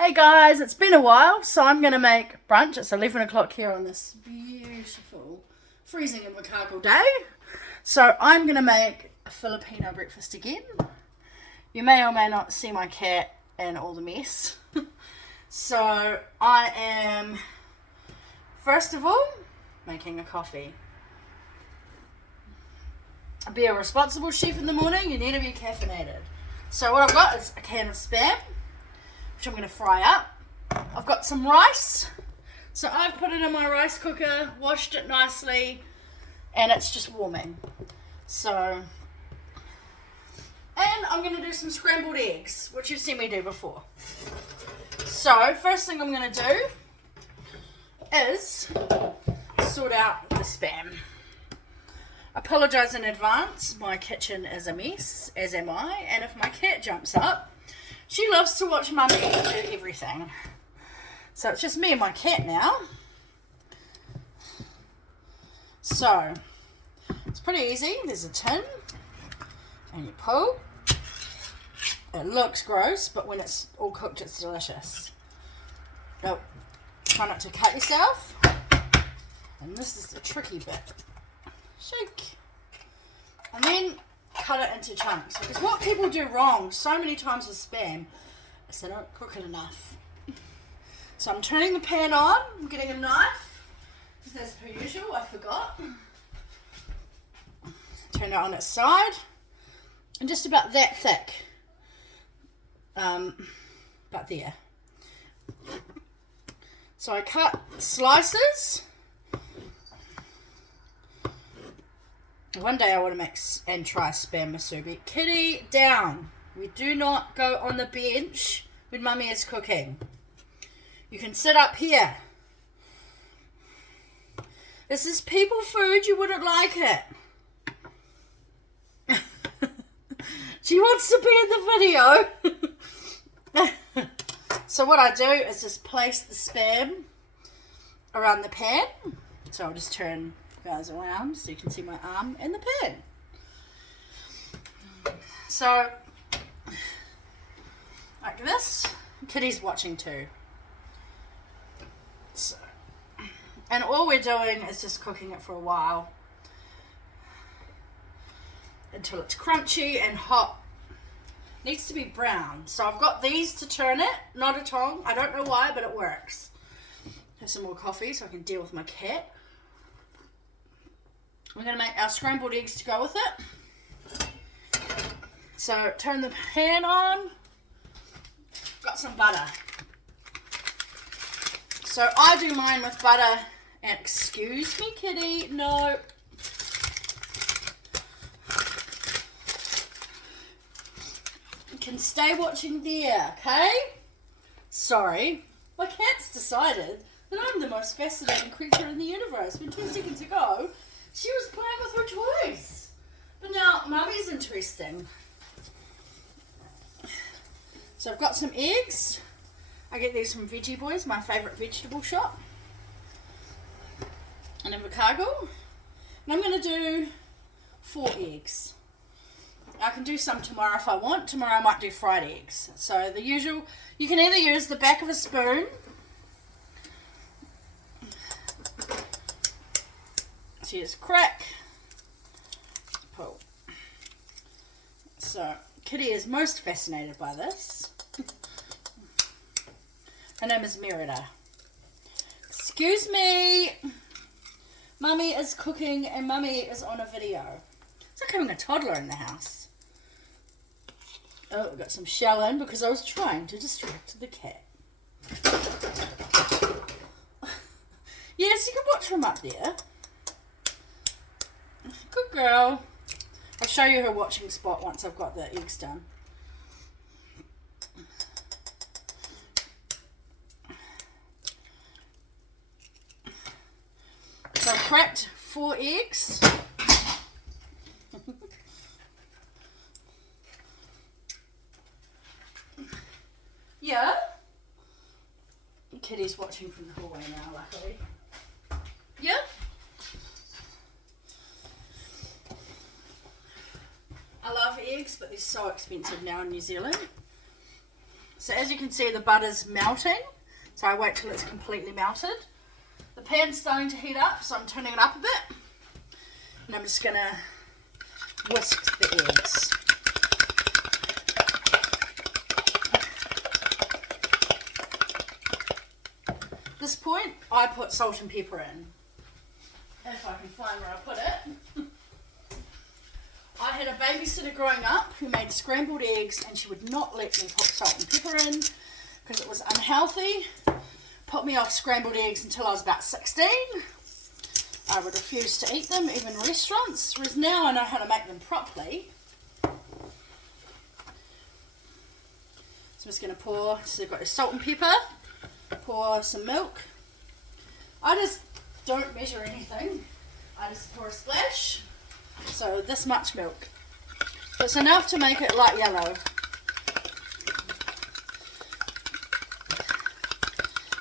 Hey guys, it's been a while, so I'm going to make brunch. It's 11 o'clock here on this beautiful, freezing in Chicago day. So I'm going to make a Filipino breakfast again. You may or may not see my cat and all the mess. So I am, first of all, making a coffee. Be a responsible chef in the morning, you need to be caffeinated. So what I've got is a can of Spam, which I'm going to fry up. I've got some rice. So I've put it in my rice cooker, washed it nicely, and it's just warming. So, and I'm going to do some scrambled eggs, which you've seen me do before. So, first thing I'm going to do is sort out the Spam. Apologise in advance, my kitchen is a mess, as am I, and if my cat jumps up, she loves to watch Mummy do everything. So it's just me and my cat now. So, it's pretty easy. There's a tin, and you pull. It looks gross, but when it's all cooked, it's delicious. Oh, try not to cut yourself. And this is the tricky bit. Shake. And then cut it into chunks. Because what people do wrong so many times with Spam is they don't cook it enough. So I'm turning the pan on. I'm getting a knife. Just as per usual, I forgot. Turn it on its side. And just about that thick. About there. So I cut slices. One day I want to make and try Spam musubi. Kitty, down. We do not go on the bench when Mummy is cooking. You can sit up here. This is people food. You wouldn't like it. She wants to be in the video. So what I do is just place the Spam around the pan. So I'll just turn guys around so you can see my arm in the pan. So, like this. Kitty's watching too. So, and all we're doing is just cooking it for a while until it's crunchy and hot. Needs to be brown. So I've got these to turn it, not a tong. I don't know why, but it works. Have some more coffee so I can deal with my cat. We're going to make our scrambled eggs to go with it. So turn the pan on. Got some butter. So I do mine with butter. And excuse me, kitty. No. You can stay watching there, okay? Sorry. My cat's decided that I'm the most fascinating creature in the universe. When 2 seconds ago, she was playing with her toys. But now, Mummy's interesting. So I've got some eggs. I get these from Veggie Boys, my favourite vegetable shop. And in Chicago. And I'm going to do 4 eggs. I can do some tomorrow if I want. Tomorrow I might do fried eggs. So the usual, you can either use the back of a spoon. So you just crack, pull. So Kitty is most fascinated by this. Her name is Merida. Excuse me. Mummy is cooking and Mummy is on a video. It's like having a toddler in the house. Oh, we've got some shell in because I was trying to distract the cat. Yes, you can watch from up there. Good girl. I'll show you her watching spot once I've got the eggs done. So I've cracked 4 eggs. Yeah. Kitty's watching from the hallway now, luckily. Yeah. I love eggs, but they're so expensive now in New Zealand. So as you can see, the butter's melting. So I wait till it's completely melted. The pan's starting to heat up, so I'm turning it up a bit. And I'm just going to whisk the eggs. At this point, I put salt and pepper in. If I can find where I put it. I had a babysitter growing up who made scrambled eggs, and she would not let me put salt and pepper in because it was unhealthy. Put me off scrambled eggs until I was about 16. I would refuse to eat them, even in restaurants, whereas now I know how to make them properly. So I'm just going to pour, so you've got your salt and pepper, pour some milk. I just don't measure anything. I just pour a splash. So this much milk. It's enough to make it light yellow.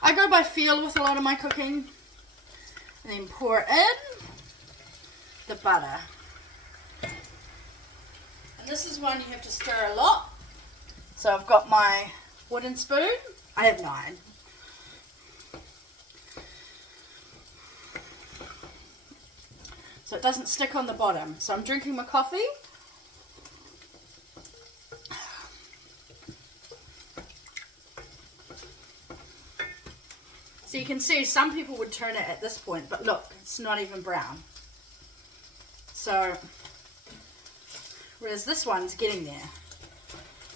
I go by feel with a lot of my cooking. And then pour in the butter. And this is one you have to stir a lot. So I've got my wooden spoon. I have 9. So it doesn't stick on the bottom. So I'm drinking my coffee. So you can see some people would turn it at this point, but look, it's not even brown. So, whereas this one's getting there.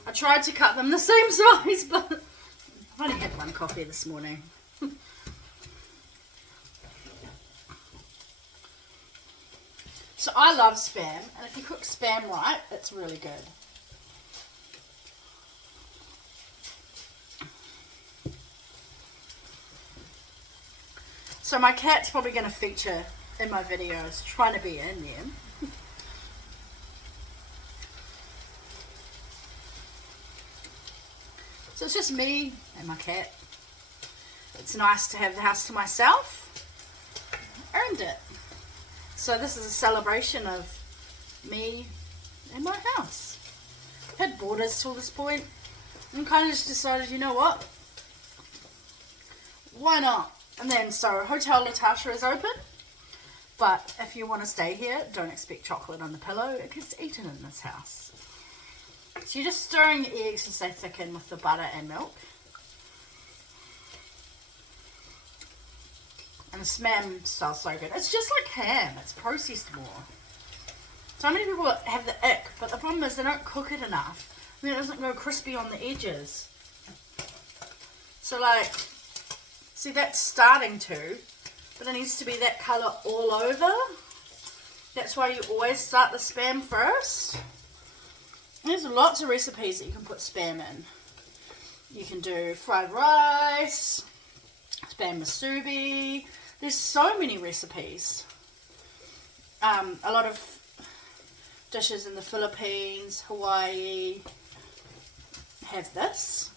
I tried to cut them the same size, but I've only had one coffee this morning. So I love Spam, and if you cook Spam right, it's really good. So my cat's probably going to feature in my videos, trying to be in them. So it's just me and my cat. It's nice to have the house to myself. Earned it. So this is a celebration of me and my house. I've had boarders till this point and kind of just decided, you know what? Why not? And then, so Hotel Latasha is open. But if you want to stay here, don't expect chocolate on the pillow. It gets eaten in this house. So you're just stirring the eggs as they thicken with the butter and milk. And the spam smells so good. It's just like ham. It's processed more. So many people have the ick, but the problem is they don't cook it enough. I mean, it doesn't go crispy on the edges. So like, see that's starting to, but it needs to be that colour all over. That's why you always start the spam first. There's lots of recipes that you can put spam in. You can do fried rice, spam musubi. There's so many recipes. A lot of dishes in the Philippines, Hawaii have this.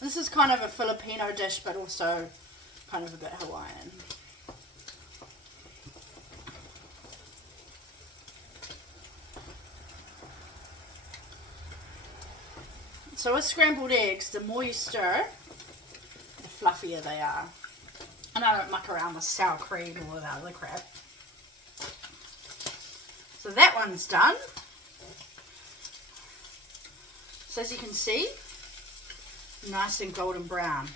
This is kind of a Filipino dish, but also kind of a bit Hawaiian. So with scrambled eggs, the more you stir, the fluffier they are. And I don't muck around with sour cream or with other crap. So that one's done. So as you can see, nice and golden brown.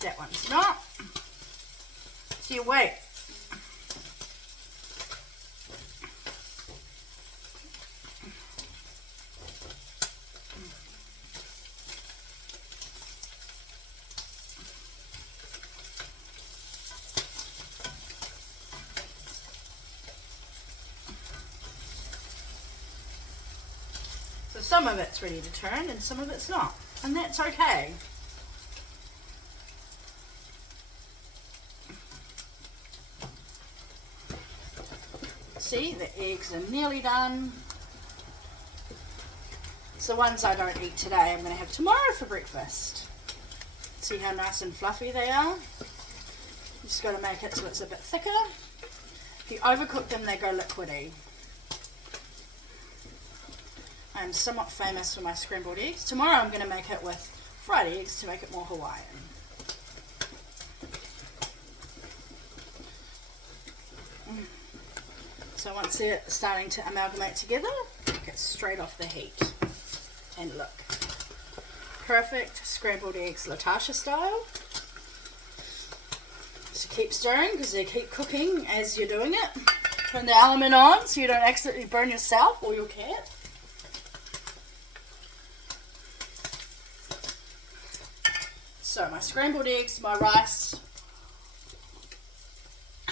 That one's not. So you wait. So some of it's ready to turn and some of it's not. And that's okay. See, the eggs are nearly done. So ones I don't eat today, I'm going to have tomorrow for breakfast. See how nice and fluffy they are? Just got to make it so it's a bit thicker. If you overcook them, they go liquidy. I'm somewhat famous for my scrambled eggs. Tomorrow I'm going to make it with fried eggs to make it more Hawaiian. So once they're starting to amalgamate together, get straight off the heat. And look, perfect scrambled eggs Latasha style. So keep stirring because they keep cooking as you're doing it. Turn the element on so you don't accidentally burn yourself or your cat. So my scrambled eggs, my rice,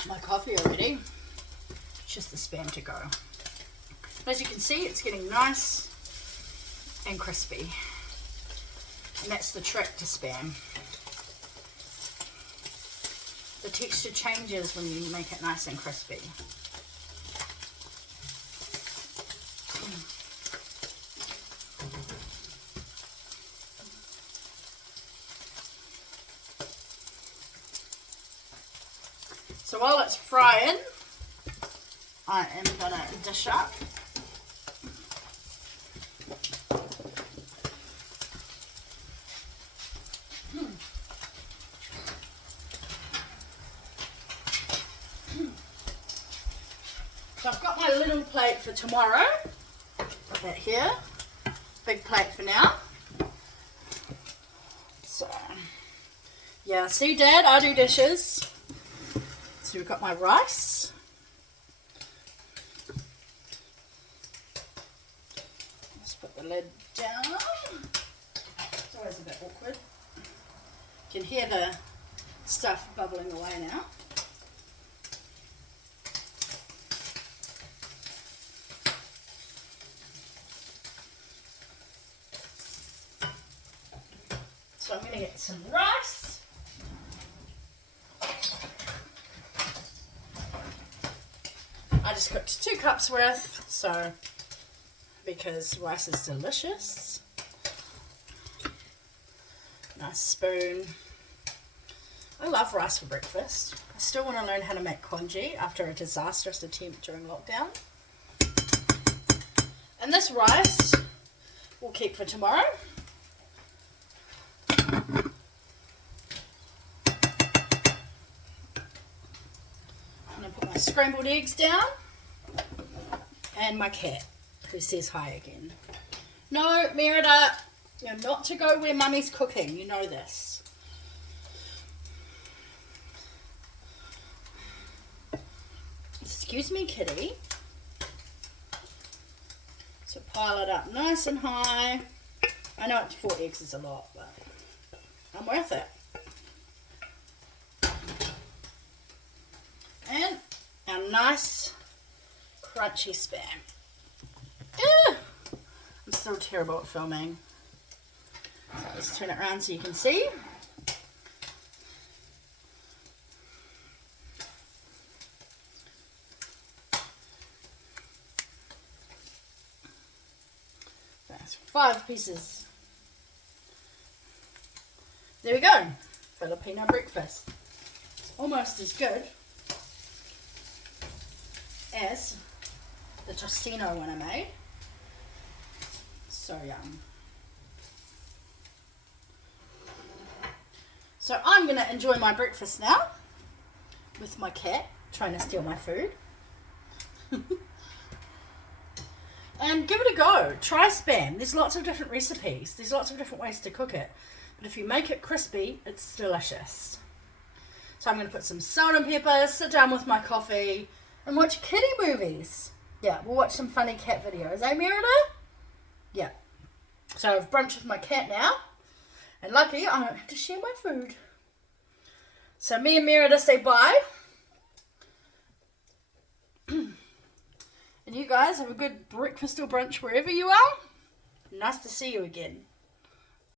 my coffee are ready. Just the Spam to go. As you can see, it's getting nice and crispy. And that's the trick to Spam. The texture changes when you make it nice and crispy. So while it's frying, I am going to dish up. So I've got my little plate for tomorrow. Put that here. Big plate for now. So, yeah, see Dad, I do dishes. So we've got my rice. Let's put the lid down. It's always a bit awkward. You can hear the stuff bubbling away now. So I'm going to get some rice. I just cooked 2 cups worth, so because rice is delicious. Nice spoon. I love rice for breakfast. I still want to learn how to make congee after a disastrous attempt during lockdown. And this rice we'll keep for tomorrow. I'm going to put my scrambled eggs down. And my cat, who says hi again. No, Merida, you're not to go where Mummy's cooking. You know this. Excuse me, kitty. So pile it up nice and high. I know 4 eggs is a lot, but I'm worth it. And our nice crunchy Spam. I'm still terrible at filming. So let's turn it around so you can see. That's 5 pieces. There we go. Filipino breakfast. It's almost as good as the tocino one I made. So yum. So I'm going to enjoy my breakfast now with my cat trying to steal my food. And give it a go. Try Spam. There's lots of different recipes. There's lots of different ways to cook it. But if you make it crispy, it's delicious. So I'm going to put some salt and pepper, sit down with my coffee, and watch kiddie movies. Yeah, we'll watch some funny cat videos. Eh, Merida? Yeah. So I've brunch with my cat now. And lucky I don't have to share my food. So me and Merida say bye. And you guys have a good breakfast or brunch wherever you are. Nice to see you again.